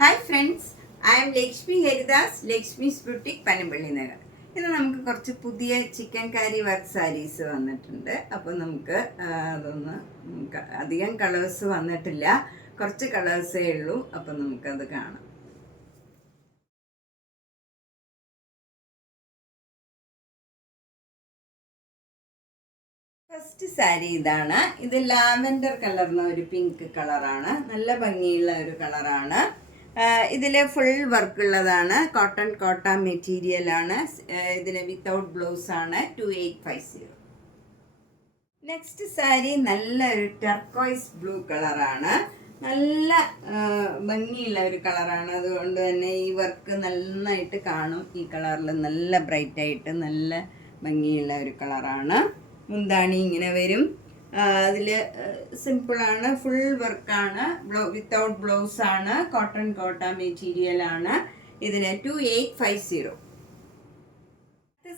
Hi friends, I M Lakshmi Haridas, Lakshmi's boutique, Panampilly Nagar. ഇന്ന് നമുക്ക് കുറച്ച് പുതിയ ചിക്കൻ കാരി വർക്ക് സാരീസ് വന്നിട്ടുണ്ട്. അപ്പോൾ നമുക്ക് അതൊന്ന് അധികം കളേഴ്സ് വന്നിട്ടില്ല, കുറച്ച് കളേഴ്സേ ഉള്ളൂ. അപ്പോൾ നമുക്കത് കാണാം. ഫസ്റ്റ് സാരി ഇതാണ്. ഇത് ലാവൻഡർ കളർന്ന ഒരു പിങ്ക് കളറാണ്. നല്ല ഭംഗിയുള്ള ഒരു കളറാണ്. ഇതിൽ ഫുൾ വർക്ക് ഉള്ളതാണ്. കോട്ട മെറ്റീരിയലാണ്. ഇതിന് വിത്തൗട്ട് ബ്ലൗസ് ആണ്. 2850. നെക്സ്റ്റ് സാരി നല്ലൊരു ടർക്കോയ്സ് ബ്ലൂ കളറാണ്. നല്ല ഭംഗിയുള്ള ഒരു കളറാണ്. അതുകൊണ്ട് തന്നെ ഈ വർക്ക് നന്നായിട്ട് കാണും. ഈ കളറിൽ നല്ല ബ്രൈറ്റായിട്ട് നല്ല ഭംഗിയുള്ള ഒരു കളറാണ്. മുന്താണി ഇങ്ങനെ വരും. അതിൽ സിമ്പിളാണ്, ഫുൾ വർക്കാണ്. വിത്തൗട്ട് ബ്ലൗസ് ആണ്. കോട്ട മെറ്റീരിയലാണ്. ഇതിന് 2850.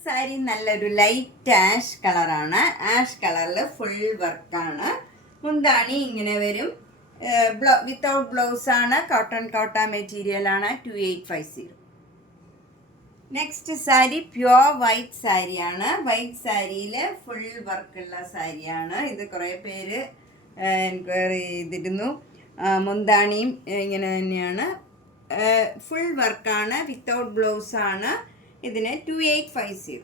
സാരി നല്ലൊരു ലൈറ്റ് ആഷ് കളറാണ്. ആഷ് കളറിൽ ഫുൾ വർക്കാണ്. മുന്താണി ഇങ്ങനെ വരും. വിത്തൗട്ട് ബ്ലൗസ് ആണ്. കോട്ട മെറ്റീരിയലാണ്. 2850. നെക്സ്റ്റ് സാരി പ്യുവർ വൈറ്റ് സാരിയാണ്. വൈറ്റ് സാരിയിൽ ഫുൾ വർക്കുള്ള സാരിയാണ്. ഇത് കുറേ പേര് എൻക്വയറി ചെയ്തിരുന്നു. മുന്താണിയും ഇങ്ങനെ തന്നെയാണ്. ഫുൾ വർക്കാണ്. വിത്തൗട്ട് ബ്ലൗസ് ആണ്. ഇതിന് 2850.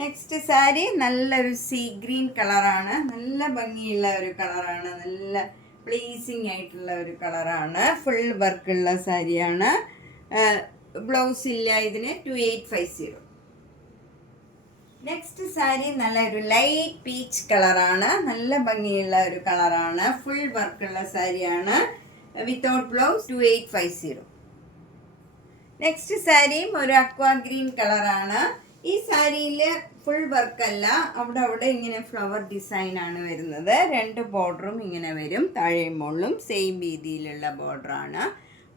നെക്സ്റ്റ് സാരി നല്ലൊരു സീ ഗ്രീൻ കളറാണ്. നല്ല ഭംഗിയുള്ള ഒരു കളറാണ്. നല്ല പ്ലീസിങ് ആയിട്ടുള്ള ഒരു കളറാണ്. ഫുൾ വർക്കുള്ള സാരിയാണ്. ബ്ലൗസ് ഇല്ല. ഇതിന് 2850. നെക്സ്റ്റ് സാരി നല്ലൊരു ലൈറ്റ് പീച്ച് കളറാണ്. നല്ല ഭംഗിയുള്ള ഒരു കളറാണ്. ഫുൾ വർക്കുള്ള സാരിയാണ്. Without blouse 2850. നെക്സ്റ്റ് സാരിയും ഒരു അക്വാ ഗ്രീൻ കളറാണ്. ഈ സാരിയിൽ ഫുൾ വർക്കല്ല, അവിടെ ഇങ്ങനെ ഫ്ലവർ ഡിസൈൻ ആണ് വരുന്നത്. രണ്ട് ബോർഡറും ഇങ്ങനെ വരും. താഴെയും മുകളിലും സെയിം രീതിയിലുള്ള ബോർഡറാണ്.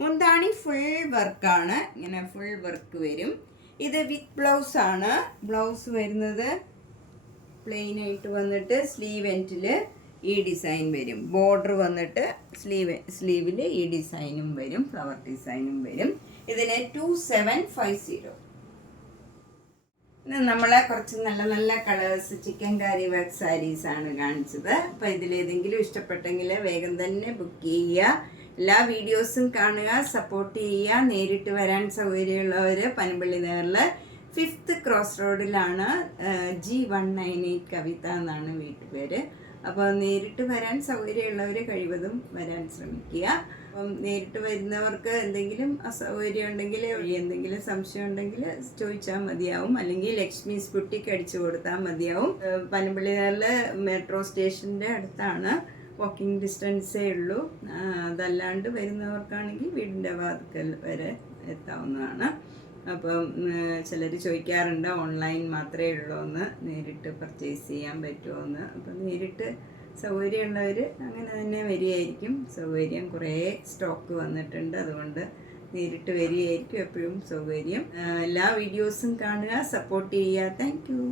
മുന്താണി ഫുൾ വർക്കാണ്. ഇങ്ങനെ ഫുൾ വർക്ക് വരും. ഇത് വിത്ത് ബ്ലൗസ് ആണ്. ബ്ലൗസ് വരുന്നത് പ്ലെയിൻ ആയിട്ട് വന്നിട്ട് സ്ലീവ് എൻഡിൽ ഈ ഡിസൈൻ വരും. ബോർഡർ വന്നിട്ട് സ്ലീവിൽ ഈ ഡിസൈനും വരും. ഫ്ലവർ ഡിസൈനും വരും. ഇതിന് 2750. നമ്മളെ കുറച്ച് നല്ല നല്ല colours chikankari work saris ആണ് കാണിച്ചത്. അപ്പോൾ ഇതിലേതെങ്കിലും ഇഷ്ടപ്പെട്ടെങ്കിൽ വേഗം തന്നെ ബുക്ക് ചെയ്യുക. എല്ലാ വീഡിയോസും കാണുക, സപ്പോർട്ട് ചെയ്യുക. നേരിട്ട് വരാൻ സൗകര്യമുള്ളവർ പനമ്പള്ളി നഗറിൽ 5th ക്രോസ് റോഡിലാണ്. G198 കവിത എന്നാണ് വീട്ടുപേര്. അപ്പോൾ നേരിട്ട് വരാൻ സൗകര്യമുള്ളവർ കഴിവതും വരാൻ ശ്രമിക്കുക. അപ്പം നേരിട്ട് വരുന്നവർക്ക് എന്തെങ്കിലും അസൗകര്യം ഉണ്ടെങ്കിൽ, എന്തെങ്കിലും സംശയം ഉണ്ടെങ്കിൽ ചോദിച്ചാൽ മതിയാവും. അല്ലെങ്കിൽ ലക്ഷ്മീസ് ബുട്ടിക്ക് അടിച്ചു കൊടുത്താൽ മതിയാവും. പനമ്പള്ളി നഗറിൽ മെട്രോ സ്റ്റേഷൻ്റെ അടുത്താണ്. വാക്കിംഗ് ഡിസ്റ്റൻസേ ഉള്ളൂ. അതല്ലാണ്ട് വരുന്നവർക്കാണെങ്കിൽ വീടിൻ്റെ വാതിക്കൽ വരെ എത്താവുന്നതാണ്. അപ്പം ചിലർ ചോദിക്കാറുണ്ട് ഓൺലൈൻ മാത്രമേ ഉള്ളൂ എന്ന്, നേരിട്ട് പർച്ചേസ് ചെയ്യാൻ പറ്റുമോ എന്ന്. അപ്പം നേരിട്ട് സൗകര്യമുള്ളവർ അങ്ങനെ തന്നെ വരികയായിരിക്കും സൗകര്യം. കുറേ സ്റ്റോക്ക് വന്നിട്ടുണ്ട്, അതുകൊണ്ട് നേരിട്ട് വരികയായിരിക്കും എപ്പോഴും സൗകര്യം. എല്ലാ വീഡിയോസും കാണുക, സപ്പോർട്ട് ചെയ്യുക. Thank you.